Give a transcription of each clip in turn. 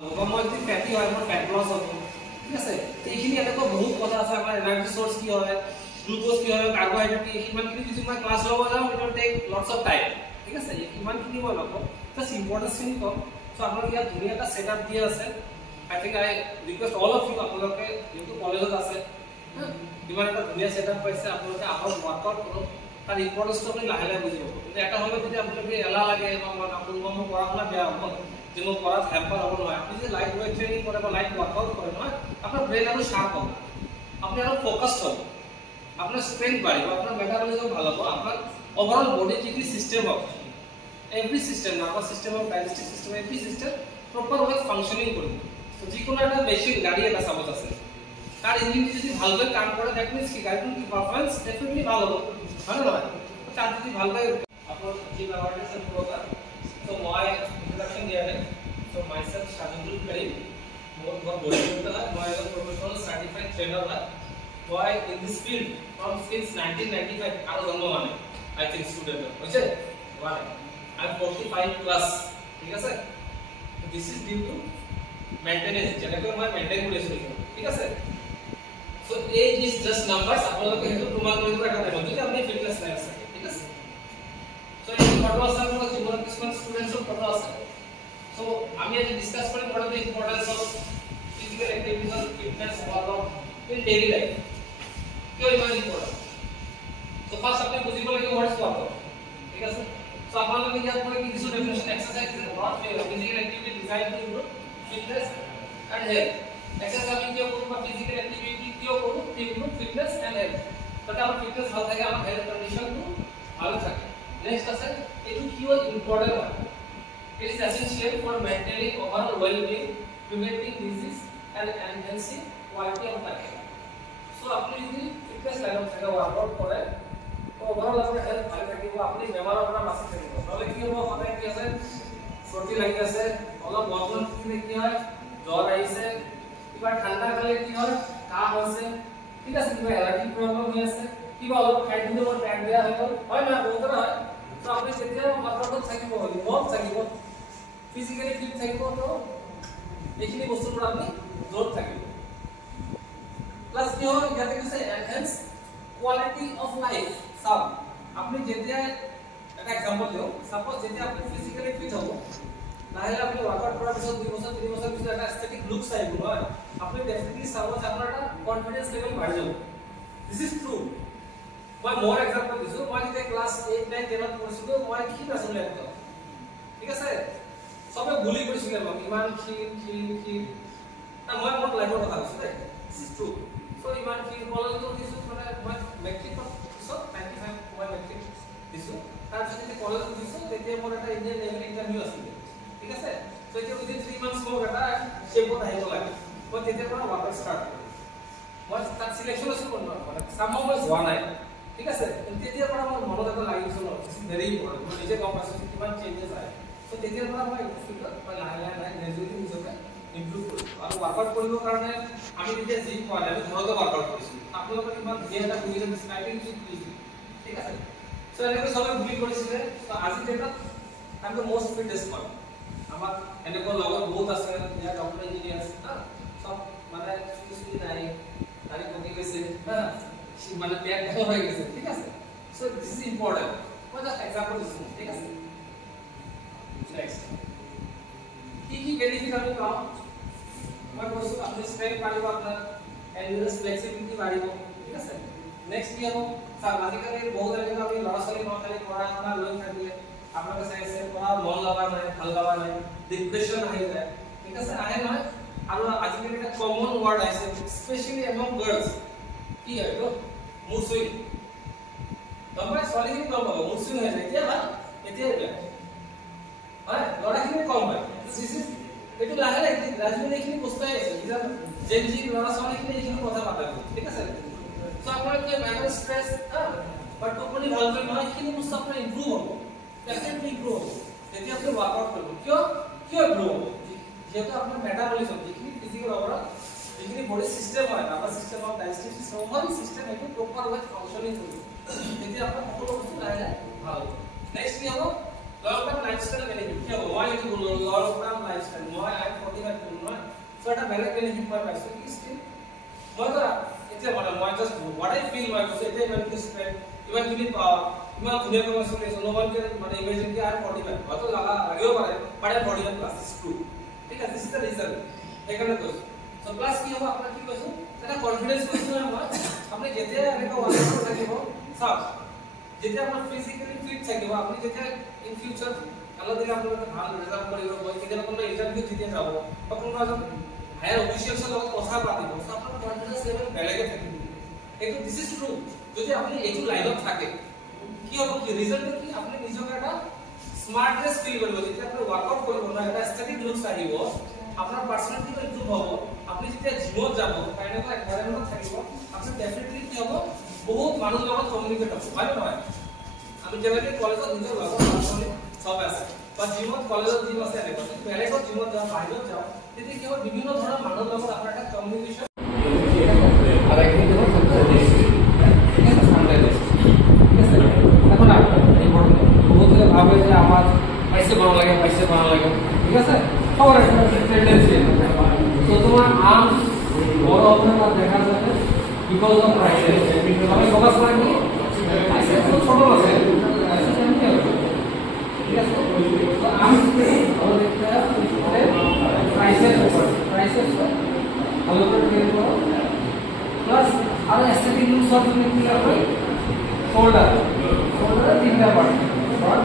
মই যদি ফ্যাটি হয় মোৰ ফ্যাট লস হ'ব ঠিক আছে এইখিনি এনেকৈ বহুত কথা আছে আমাৰ এনাৰ্জি সোৰ্স কি হয় গ্লুকোজ কি হয় কাৰ্বোহাইড্ৰেট কি ইমানখিনি যদি মই ক্লাছ ল'ব যাওঁ it will take lots of time ঠিক আছে ইমানখিনি মই নকওঁ জাস্ট ইম্পৰ্টেন্স খিনি কম সো আপোনালোকে ইয়াত ধুনীয়া এটা সেটআপ দিয়া আছে I think I request all of you আপোনালোকে যেটো কলেজত আছে ইমান এটা ধুনীয়া সেটআপ পাইছে আপোনালোকে আহক ওয়ার্কআউট কৰক তাৰ ইম্পৰ্টেন্সটো আপুনি লাহে লাহে বুজিব কিন্তু এটা হলে যদি আপোনালোকে এলা লাগে বা আপোনালোকৰ পঢ়া শুনা বেয়া হ'ব যে মই পঢ়াত হেম্পাৰ হ'ব নহয় আপনি যে লাইট ওয়েট ট্ৰেনিং কৰে বা লাইট ওয়াৰ্কআউট কৰে নহয় আপনাৰ ব্ৰেন আৰু শাৰ্প হ'ব আপনি আৰু ফোকাসড হ'ব আপনার স্ট্রেংথ বাড়িব আপনার মেটাবলিজম ভালো হ'ব আপনার ওভারঅল বডি যিকি সিস্টেম হ'ব every system nervous system of digestive system every system proper way functioning কৰিব তো যিকোনো এটা মেশিন গাড়ি এটা সাপোজ আছে তাৰ ইঞ্জিন যদি ভালকৈ কাম কৰে দ্যাট মিন্স কি গাড়িটোৰ কি পারফরম্যান্স ডেফিনেটলি ভালো হ'ব ভালো নহয় তার যদি ভালকৈ আপনার যে অ্যাওয়ারনেস এন্ড প্রোগ্রাম তো মই इंट्रोडक्शन दिया है सो माय सेल्फ शाहिदुल करीम बहुत बॉडी बिल्डर है मैं एक प्रोफेशनल सर्टिफाइड ट्रेनर है मैं in this field from since 1995 আর জন্ম মানে आई थिंक स्टूडेंट বুঝছে ওয়াই आई एम 45 প্লাস ঠিক আছে this is due to maintenance যেটাকে মই মেইনটেইন কৰি আছো ঠিক আছে so age is just numbers আপোনালোকে হেতু তোমাক কৰি ৰাখা নাই যদি আপুনি ফিটনেস নাই আছে ঠিক আছে সো এই ফটো আছে আপোনালোকৰ জীৱনৰ কিছুমান ষ্টুডেন্টছৰ ফটো আছে সো আমি আজি ডিসকাস কৰিম what are the importance of physical activities or fitness workout in daily life কিয় ইমান ইম্পৰ্টেন্ট সো ফার্স্ট আপুনি বুজিব লাগিব what is workout ঠিক আছে সো আপোনালোকে ইয়াত মই কিছু definition exercise is not physical activity designed to improve fitness and health exercise আমি কিয় কৰো বা ফিজিক্যাল অ্যাক্টিভিটি কিয় কৰো to improve fitness and health যাতে আমাৰ ফিটনেস ভালো থাকে আমাৰ হেলথ কন্ডিশনটো ভালো থাকে নেক্সট আছে এটো কিয় ইম্পৰ্টেন্ট হয় It is essential for maintaining overall well-being, preventing disease, and enhancing quality of life. So, आपने यदि fitness level से workout करे, तो overall आपने health भारी रखी वो आपने बीमारों पर बच सकते हो। तो लेकिन वो हमें कैसे छोटी लगी से, अलग बहुत किसी किया है, जोर आई से, इबार ठंडा कले किया है, काम से, ठीक है सिर्फ एलर्जी प्रॉब्लम है से, इबार अलग खाई दिन और पैक दिया है ना बहुत रहा है। तो आपने जितने workout सही बहुत सही बहुत ফিজিক্যালি ফিট থাকিব তো এইখিনি বস্তুৰ পৰা আপুনি দূৰত থাকিব প্লাস কি হয় ইয়াতে কৈছে এনহান্স কোয়ালিটি অফ লাইফ সব আপনি যেতিয়া এটা एग्जांपल দিও সাপোজ যেতিয়া আপনি ফিজিক্যালি ফিট হ'ব লাহে লাহে আপনি ওয়ার্কআউট কৰাৰ পিছত 2 বছৰ 3 বছৰ পিছত এটা এস্থেটিক লুক চাইব হয় আপনি ডেফিনেটলি সাপোজ আপোনাৰ এটা কনফিডেন্স লেভেল বাঢ়ি যাব দিস ইজ ট্ৰু মই মোৰ एग्जांपल দিছো মই যেতিয়া ক্লাস 8 9 10 ত পঢ়িছিলো মই কি নাছিল একদম ঠিক আছে সবে ভুলি কৰিছিল মই ইমান ক্ষীণ না মই মোৰ লাইফৰ কথা কৈছো দেই দিস ইজ ট্ৰু সো ইমান ক্ষীণ কলেজত দিছো মানে মই মেট্ৰিকত দিছো 95 মই মেট্ৰিক দিছো তাৰ পিছত যেতিয়া কলেজত দিছো তেতিয়া মোৰ এটা ইণ্ডিয়ান নেভি ইন্টাৰভিউ আছিল ঠিক আছে সো এতিয়া উইদিন 3 মান্থস মোৰ এটা শেপত আহিব লাগে মই তেতিয়া পৰা ওয়াৰ্কআউট ষ্টাৰ্ট কৰিলো মই তাত সিলেকশন আছিল কোন মানে সামহাউ মই যোৱা নাই ঠিক আছে তেতিয়া পৰা মোৰ মনত এটা লাগিছিল দিস ইজ ভেৰি ইম্পৰ্টেন্ট মই নিজে গম পাইছো কিমান চেঞ্জেস আহে তো তেতিয়াৰ পৰা মই ফিল্ডত মই লাহে লাহে গ্ৰেজুৱেলি নিজকে ইমপ্ৰুভ কৰিছো আৰু ওয়াৰ্কআউট কৰিবৰ কাৰণে আমি যেতিয়া জিম কৰা আমি ঘৰতে ওয়াৰ্কআউট কৰিছো আপোনালোকৰ কিমান ধুনীয়া এটা ভিডিও ডিসক্ৰাইবিং কৰিছো ঠিক আছে সো এনেকৈ সবে ভুলি কৰিছিলে তো আজি ডেটত আমি মোস্ট ফিটেষ্ট মান আমাৰ এনেকৈ লগত বহুত আছে ইয়াত ডক্টৰ ইঞ্জিনিয়াৰ আছে না সব মানে কিছু নাই তাৰি পকি গৈছে না মানে পেট ডাঙৰ হৈ গৈছে ঠিক আছে সো দিস ইজ ইম্পৰ্টেন্ট মই জাস্ট এক্সাম্পল দিছো ঠিক আছে নেক্সট কি বেনিফিট আমি পাওঁ মই কৈছো আপুনি স্ট্রেংথ বাঢ়িব আপোনাৰ এন্ডুৰেন্স ফ্লেক্সিবিলিটি বাঢ়িব ঠিক আছে নেক্সট কি হ'ব স্যাৰ আজিকালি বহুত এনেকুৱা আমি ল'ৰা ছোৱালী খালি পঢ়া শুনা লৈ থাকিলে আপোনালোকে চাইছে পঢ়া মন লগা নাই ভাল লগা নাই ডিপ্ৰেছন আহি যায় ঠিক আছে আহে নহয় আৰু আজিকালি এটা কমন ওয়াৰ্ড আছে স্পেশালি এমং গাৰ্লস কি হয় তো মুড সুইং তোমাৰ ছোৱালীখিনি কম পাব মুড সুইং হৈ যায় এতিয়া হয় লৰাখিনি কম হয় দিস ইজ এটো লাহে লাহে গ্ৰাজুৱেলি এইখিনি বস্তাই আছে ইজান জেনজি লৰা ছোৱালীখিনি এইখিনি কথা পাতে ঠিক আছে সো আপোনাৰ কি মেন্টাল স্ট্ৰেস বাট টোপনি ভাল কৰি নহয় এইখিনি বস্তু আপোনাৰ ইমপ্ৰুভ হ'ব ডেফিনেটলি ইমপ্ৰুভ হ'ব যেতিয়া আপুনি ওয়াৰ্কআউট কৰিব কিয় ইমপ্ৰুভ হ'ব যেহেতু আপোনাৰ মেটাবলিজম যিখিনি ফিজিক্যাল ওভাৰঅল যিখিনি বডি সিস্টেম হয় nervous system of digestive system all system এইটো প্ৰপাৰ ওয়ে ফাংশনিং কৰিব তেতিয়া আপোনাৰ সকলো বস্তু লাহে লাহে ভাল হ'ব নেক্সট কি হ'ব Long term lifestyle benefit क्या हुआ ये तो long term lifestyle हुआ I 45 সো এটা বেলেগ বেনিফিট মই পাইছো কি স্কিল মই তো এতিয়া মানে মই জাস্ট হোৱাট আই ফিল মই কৈছো এতিয়া ইমান স্পেড ইমান খিনি ইমান ধুনীয়া কৰি চলিছে নো ওয়ান কেন মানে ইমেজিন কি আর 45 হয়তো লাগেও পারে বাট 45 প্লাস ইজ ট্রু ঠিক আছে দিস ইজ দ্য রিজল্ট এখানে কৈছো সো প্লাস কি হ'ব আপোনাৰ কি কৈছো এটা কনফিডেন্স কৈছো মই আপনি যেতিয়া এনেকা ওয়াৰ্কআউট থাকিব সব যেতিয়া আপোনাৰ ফিজিক্যালি ফিট থাকিব আপনি যেতিয়া ইন ফিউচার আল্লাহ দিলে আপনার ভাল রেজাল্ট করিব বই যেটা কোনো ইন্টারভিউ দিতে যাব বা কোনো এজন হায়ার অফিশিয়ালসৰ লগত কথা পাতিব সো আপোনাৰ কনফিডেন্স লেভেল বেলেগে থাকিব এইটো দিস ইজ ট্ৰু যদি আপনি এইটো লাইনত থাকে কি হ'ব কি ৰিজাল্ট কি আপনি নিজকে এটা স্মাৰ্টনেস ফিল কৰিব যেতিয়া আপনি ওয়াৰ্কআউট কৰিব না এটা ষ্টেটিক লুকস আহিব আপনার পার্সোনালিটি ইমপ্রুভ হ'ব আপনি যেতিয়া জিমত যাব কাইন্ড অফ এনভায়রনমেন্ট থাকিব আপনি ডেফিনেটলি কি হ'ব বহুত মানুহৰ লগত কমিউনিকেট হ'ব হয় নহয় আমি যেনেকৈ কলেজত নিজৰ লগত মানুহ সব আছে বা জিমত কলেজত জিম আছে এনেকুৱা বেলেগত জিমত যাওঁ বাহিৰত যাওঁ তেতিয়া কি হ'ব বিভিন্ন ধৰণৰ মানুহৰ লগত আপোনাৰ এটা কমিউনিকেশ্যন আর একদিন যখন ঠিক আছে সামনে ঠিক আছে এখন ইম্পর্টেন্ট বহুত ভাবে যে আমার পাইছে ভালো লাগে ঠিক আছে সবার একটা টেন্ডেন্সি তো তোমার আর্ম বড় হবে না দেখা যাবে বিকজ অফ প্রাইসেস আমি ফোকাস করি কি প্রাইসেস তো ছোট আছে ঠিক আছে তো আমি ভালো দেখতে মানে প্রাইসেস ভালো করে ক্লিয়ার করো প্লাস আর এসথেটিক লুক সব তুমি ক্লিয়ার করো শোল্ডার তিনটা পার্ট ফ্রন্ট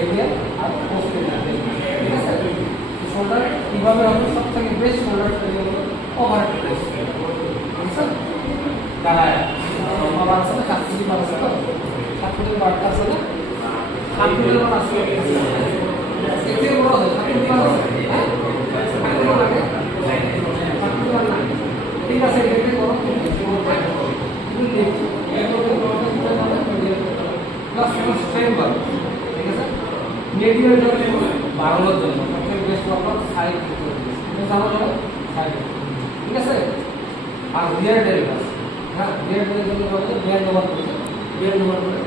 এরিয়া আর পোস্টেরিয়র ঠিক আছে শোল্ডার কিভাবে হবে সবথেকে বেস্ট শোল্ডার তৈরি হলো ওভার প্রেস ঠিক আছে দাঁড়ায় আমার আছে না কাটলি বার আছে তো কাটলি বারটা আছে না কাটলি বার আছে এতে বড় হয় কাটলি বার আছে হ্যাঁ কাটলি বার লাগে কাটলি বার না ঠিক আছে এটাকে করো বুঝলি এগুলো প্লাস স্ট্রেন বার ঠিক আছে মিডিয়াল জন্য বাড়ানোর জন্য সবথেকে বেস্ট ওয়ার্কআউট সাইড জানো না সাইড ঠিক আছে আর রিয়ার ডেলিভার হ্যাঁ রিয়ার ডেলিভার বলতে রিয়ার ওভার করে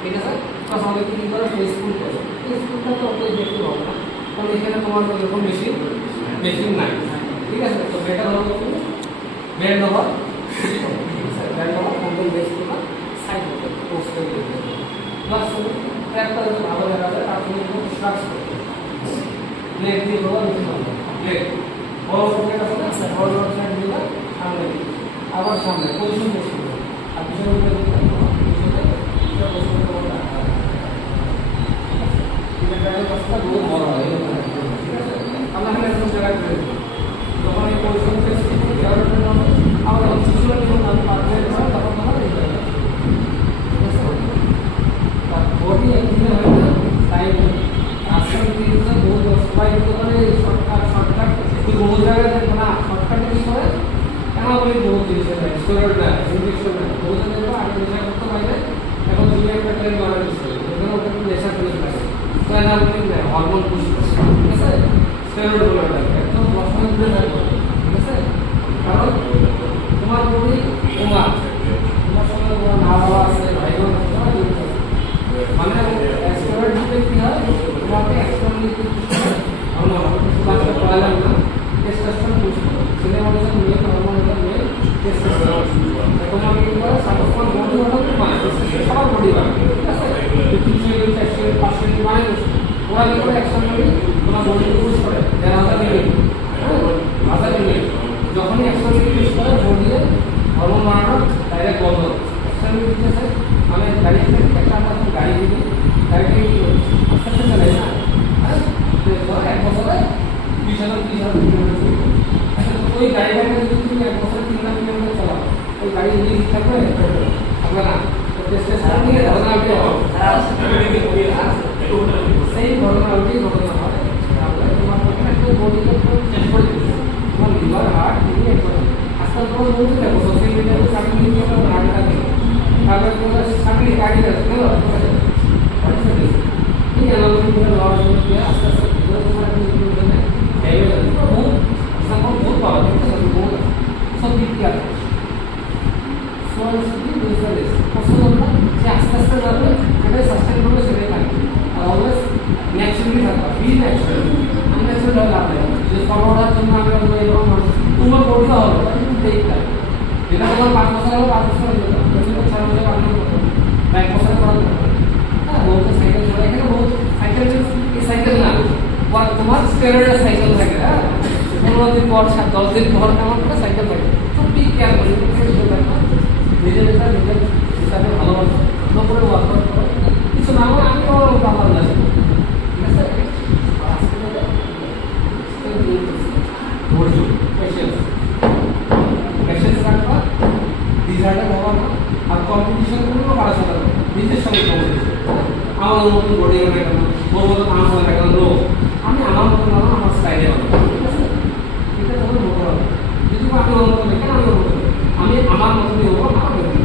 ঠিক আছে প্লাস আমাদের কি করে ফেসবুক করে ফেসবুকটা তো অত বেশি হবে না কারণ এখানে তোমার এরকম মেশিন নাই ঠিক আছে তো বেটার হবে তুমি band over band over control base করে সাইড করতে পোস্ট করে দিতে প্লাস একটা ভালো দেখা যায় আপনি একটু স্ট্রাক্স করতে ব্লেড দিয়ে দেওয়া নিতে হবে ব্লেড বড় ব্লেড আছে না বড় সাইড দিয়ে সামনে আবার সামনে পজিশন করতে হবে আর পিছনে উঠে দিতে হবে পিছনে এটা পজিশন করতে হবে এটা ব্যান্ডের কাজটা বহুত বড় হয় ঠিক আছে আমরা এখানে একদম জায়গায় করে দেব যখন এই পজিশন টেস্ট করতে যাওয়ার জন্য আমরা পিছনে যখন আমি পারবে তখন আমরা এই জায়গায় বডি একদিনে হয় না তাই আসলে কিন্তু বহুত সবাই তো মানে শর্টকাট বহু জায়গায় দেখো না শর্টকাট কি করে এমন বলি বহু জিনিস আছে স্টোরেড না ইনজেকশন না বহু জায়গায় আগে নেশা করতে পারে এখন দুই একটা ট্রেন মারা দিচ্ছে এখানে ওটা একটু নেশা করে থাকে তো এনা বলি না হরমোন পুশ করছে ঠিক আছে স্টেরয়েড বলে থাকে একদম প্রশ্ন করে থাকে ঠিক আছে কারণ তোমার বডি তোমার সঙ্গে তোমার মা বাবা আছে ভাই বোন আছে মানে স্টেরয়েড দিলে কি হয় তোমাকে এক্সটারনালি আমরা বাচ্চা পড়ালাম না টেস্টোস্টেরন পুশ করে ছেলে মানুষের মেয়ে হরমোন এটা মেয়ে টেস্টোস্টেরন তোমাকে কি করে সাপোজ তোমার বডি বানাতে পারে সবার বডি বানাবে ঠিক আছে কিছু টেস্টের পাশে মানে ওরা কি করে এক্সটারনালি তোমার বডি পুশ করে দেন আদা লিমিট যখনই এক্সটারনালি পুশ করে বডি হরমোন বানানো ডাইরেক্ট বন্ধ এক্সটারনালি দিতেছে মানে গাড়ি একটা আমরা গাড়ি দিই গাড়িকে আস্তে আস্তে চলে না হ্যাঁ এক বছরে 20,000 কিলোমিটার ওই গাড়িটাকে যদি তুমি এক বছরে 3,000 কিলোমিটার চালাও ওই গাড়ি ইঞ্জিন থাকবে থাকবে না সেই ঘটনাটি ঘটনা হয় তোমার একটা বডিকে চেঞ্জ করে দিচ্ছে তোমার লিভার হার্ট কিডনি আজকাল তোমার বলতে থাকো সোশ্যাল মিডিয়াতে সামনে নিয়ে হার্টটা দিই তারপরে তোমার সামনে গাড়ি আছে এই অ্যানালজি করে লস হয়ে আস্তে আস্তে তোমার ইমপ্রুভমেন্ট হয়ে যাবে বহুত এক্সাম্পল বহুত পাওয়া যায় বহুত সব দিক কি আছে সোয়ালসি বিজনেস পছন্দ না যে আস্তে আস্তে যাবে সেটা সাস্টেইন করবে সেটাই থাকবে আর অলওয়েজ ন্যাচারালি থাকবে ফিল ন্যাচারাল আনন্যাচারাল লাভ নেই যে ফরওয়ার্ডার জন্য আমি বলবো এরকম তোমার করতে হবে এইটা এটা তোমার 5 বছর হবে 5 বছর হয়ে যাবে তুমি 6 বছর আগে করতে বা 1 বছর করা যাবে হ্যাঁ বহুত সাইকেল চলে এখানে বহুত সাইকেল এই সাইকেল না তোমার স্টেরয়েড সাইকেল থাকে হ্যাঁ 15 দিন পর 10 দিন পর আমার একটা সাইকেল থাকে খুব কেয়ার করে নিজের হিসাবে ভালোবাসো করে ওয়ার্কআউট করো কিছু না হয় আমি আমার ভালো লাগে ঠিক আছে ধৈর্য পেশেন্স রাখবা ডিজায়ারটা বাবা আর কম্পিটিশন করবো কারোর সাথে নিজের সঙ্গে কম্পিটিশন আমার মতন বডি হবে কেন ওর মতন আমার হবে কেন নো আমি আমার মতন না আমার স্টাইলে হবে ঠিক আছে এটা তোমার মতো হবে যদি আমি ওর মতন কেন আমি ওর মতন আমি আমার মতনই হবো আমার মতন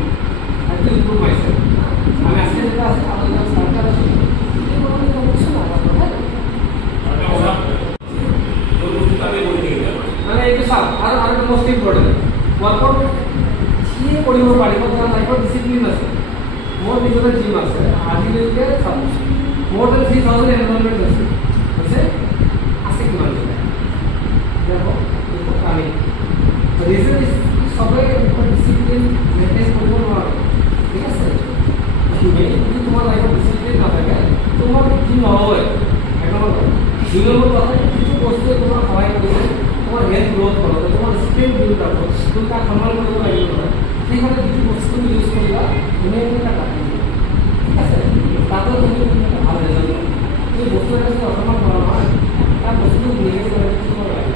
একটু ইম্প্রুভ মাইসেলফ আমি আজকে যেটা আছে আপনার কাছে স্টার্টার আছে মানে এই সব আর আরেকটা মোস্ট ইম্পর্টেন্ট ওয়ার্কআউট কি করিব পারিব তার লাইফ ডিসিপ্লিন আছে মোর নিজের জিম আছে আজিলৈকে মোর দেন 3000 এনরোলমেন্ট আছে বুঝছে আছে কি মানে দেখো আমি রিজন সবাই ডিসিপ্লিন মেইনটেইন করব না ঠিক আছে যদি তোমার লাইফ ডিসিপ্লিন না থাকে তোমার কি নহয় এখন দুই নম্বর কথা কিছু বস্তু তোমার সহায় করবে তোমার হেলথ গ্রোথ করো তোমার স্কিল বিল্ড আপ করো তুমি তার সম্মান করতে লাগিব না সেইখানে কিছু বস্তু তুমি ইউজ করিবা তুমি এটা কাটি ঠিক আছে তারপরে তুমি ভালো রেজাল্ট তুমি বস্তু এটা যদি অসম্মান করা হয় তার বস্তু নেগেটিভ কিছু করা লাগে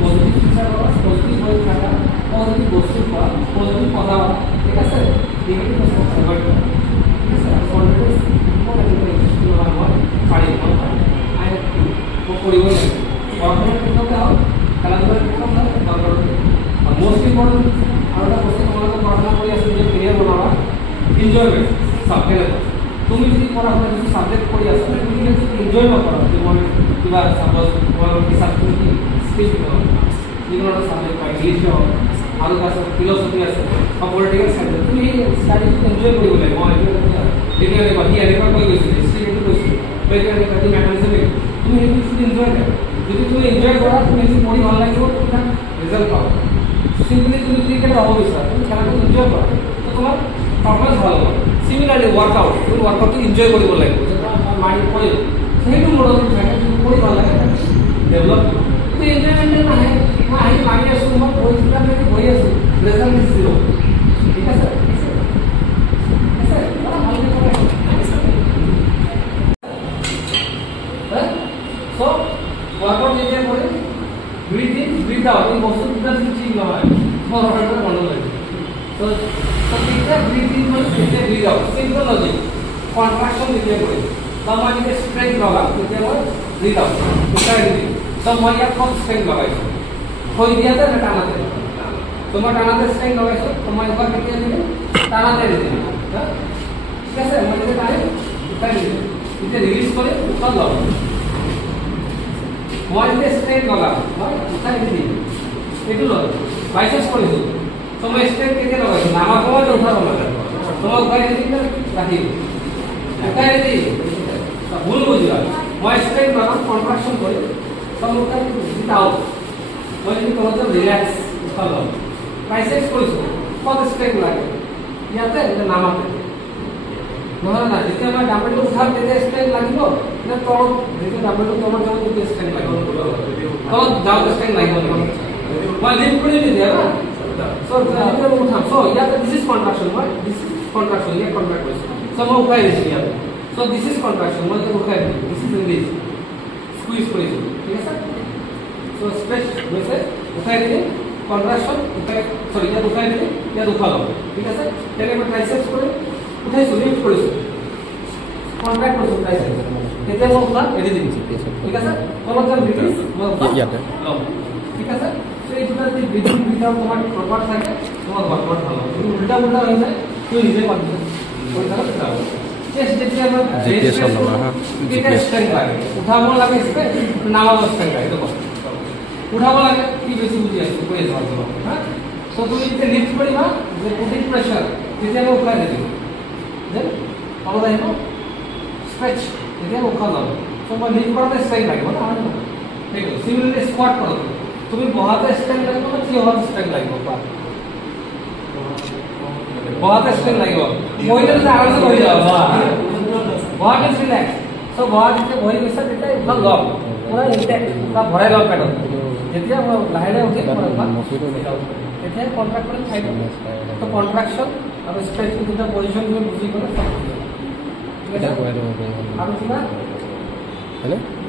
পজিটিভ চিন্তা করা পজিটিভ হয়ে থাকা পজিটিভ বস্তু পাওয়া পজিটিভ কথা বলা ঠিক আছে নেগেটিভ বস্তু অ্যাভয়েড করা ঠিক আছে কনফিডেন্স পারি আই পরিব পড়াশোনার ক্ষেত্রে হোক খেলাধুলার ক্ষেত্রে হোক দরকার আর মোস্ট ইম্পর্টেন্ট আর একটা বস্তু তোমাকে পড়াশোনা করে আসলে যে ক্লিয়ার বানাবা এনজয়মেন্ট সাবজেক্ট তুমি যদি পড়াশোনা কিছু সাবজেক্ট পড়ি আসো তুমি যদি এনজয় নকৰা যেমন কিবা সাপোজ তোমার হিসাব তুমি কি স্কিল যিকোনো একটা সাবজেক্ট বা ইংলিশ হোক আৰু তাৰপিছত ফিলচফি আছে বা পলিটিকেল সাইন্স তুমি ষ্টাডিটো এনজয় কৰিব লাগিব মই এতিয়া বাকী এনেকুৱা কৈ গৈছিলোঁ হিষ্ট্ৰী এইটো কৈছিলোঁ বা এতিয়া এনেকুৱা মেকানিজম তুমি সেইটো এনজয় কৰা যদি তুমি এনজয় কৰা তুমি যদি পঢ়ি ভাল লাগিব তুমি তাত ৰিজাল্ট পাবা সিম্পলি তুমি ক্ৰিকেট হব বিচাৰা তুমি খেলাটো এনজয় কৰা তো তোমাৰ পাৰফৰ্মেন্স ভাল হ'ব সিমিলাৰলি ওয়াৰ্কআউট তুমি ওয়াৰ্কআউটটো এনজয় কৰিব লাগিব মাইন্ড পঢ়ি সেইটো মডেল থাকে তুমি পঢ়ি ভাল লাগে ডেভেলপ তুমি এনজয়মেন্ট নাহে মই আহি মাৰি আছো মই পঢ়িছিলা আমি বহি আছো ৰিজাল্ট ইজ জিৰ' ঠিক আছে So, workout যেতিয়া কৰে ব্রিথ ইন ব্রিথ আউট এই বস্তু দুটা যদি ঠিক নহয় তোমার হঠাৎ বন্ধ হয়ে যাবে তো ঠিকঠাক ব্রিথ ইন মানে ঠিকঠাক breath out simple logic contraction যেতিয়া করে বা মই যেতিয়া স্ট্রেংথ লগাম তেতিয়া মই ব্রিথ আউট উঠাই দিম তো মই ইয়াত কম স্ট্রেংথ লগাইছো থৈ দিয়াতে না টানাতে তোমার টানাতে স্ট্রেংথ লগাইছো তো মই এবাৰ কেতিয়া দিম টানাতে দিম ঠিক আছে মই যেতিয়া টানি উঠাই দিম এতিয়া রিলিজ করে উঠাল লগাম মই যে স্ট্রেট লগাম মই উঠাই দিম এইটো লগাম বাইসেপস কৰিছো তো মই স্ট্ৰেট কেতিয়া লগাইছো নামা কমাতে উঠাব লাগে তোমাক উঠাই দিম ৰাখিম উঠাই দিম ভুল বুঝিবা মই স্ট্ৰেট লগাম কন্ট্ৰাকশন কৰি তো উঠাই দিতাও মই যদি কমাতে ৰিল্যাক্স উঠাল বাইসেপস কৰিছো কত স্ট্রেট লাগে ইয়াতে নামাতে নহয় না যেতিয়া মই ডাম্বেলটো উঠাম তেতিয়া স্ট্রেংথ লাগিব না তল যেতিয়া ডাম্বেলটো তলত যাব তেতিয়া স্ট্রেংথ লাগিব তলত যাওঁতে স্ট্রেংথ লাগিব মই লিফ্ট কৰি দিয়া না সো যেতিয়া মই উঠাম সো ইয়াতে দিস ইজ কন্ট্রাকশন মই দিস ইজ কন্ট্রাকশন ইয়াত কন্ট্রাক্ট কৰিছো সো মই উঠাই দিছো ইয়াত সো দিস ইজ কন্ট্ৰাকশন মই যেতিয়া উঠাই দিম দিস ইজ ৰিলিজ স্কুইজ কৰিছো ঠিক আছে সো স্ট্রেচ হৈছে উঠাই দিলে কন্ট্রাকশন উঠাই সরি ইয়াত উঠাই দিলে ইয়াত উঠালো ঠিক আছে তেনে মই ট্রাইসেপস কৰি উঠাইছো লিফট কৰিছো কন্ট্ৰাক্ট কৰিছো ট্ৰাইসেপস তেতিয়া মই উঠা এৰি দিম ঠিক আছে তলত যাম ৰিলিজ মই ইয়াতে ঠিক আছে তো এই দুটা যদি ব্ৰিথিং ভিতৰত তোমাৰ প্ৰপাৰ থাকে তোমাৰ ওয়াৰ্কআউট ভালো তুমি উল্টা উল্টা হৈ যায় তুমি নিজে কনফিডেন্স কৰি থাকা যাব চেষ্ট যেতিয়া মই জিপিএস লগাবা হা জিপিএস স্ট্রেংথ লাগে উঠাব লাগে স্ট্রেংথ নামাব স্ট্রেংথ লাগে দেখো উঠাব লাগে কি বেশি বুঝি আছে কৰি যাবা হা সো তুমি যেতিয়া লিফট কৰিবা যে পুটিং প্রেসার তেতিয়া মই উঠাই দিম দেন পাবো আহিব স্ট্রেচ তেতিয়া উঠা যাব সো মই লিফট কৰাতে স্ট্রেংথ লাগিব না দেখো সিমিলারলি স্কোয়াট করো তুমি বহাতে স্ট্রেংথ লাগবে না কি হওয়ার স্ট্রেংথ লাগবে পা বহাতে স্ট্রেংথ লাগবে মহিলা যে আলাদা হয়ে যাবে বহাত ইজ রিল্যাক্স সো বহাত যে বহি গৈছে তেতিয়া একদম লক পুরা ইনটেক্ট পুরা ভৰাই লওক পেটত যেতিয়া মই লাহে লাহে উঠি তেতিয়া কন্ট্ৰাক্ট কৰি খাই তো কন্ট্ৰাকশন আৰু স্ট্ৰেচ দুটা পজিশন তুমি বুজি গলে সব ঠিক আছে আৰু কিবা হেল্ল'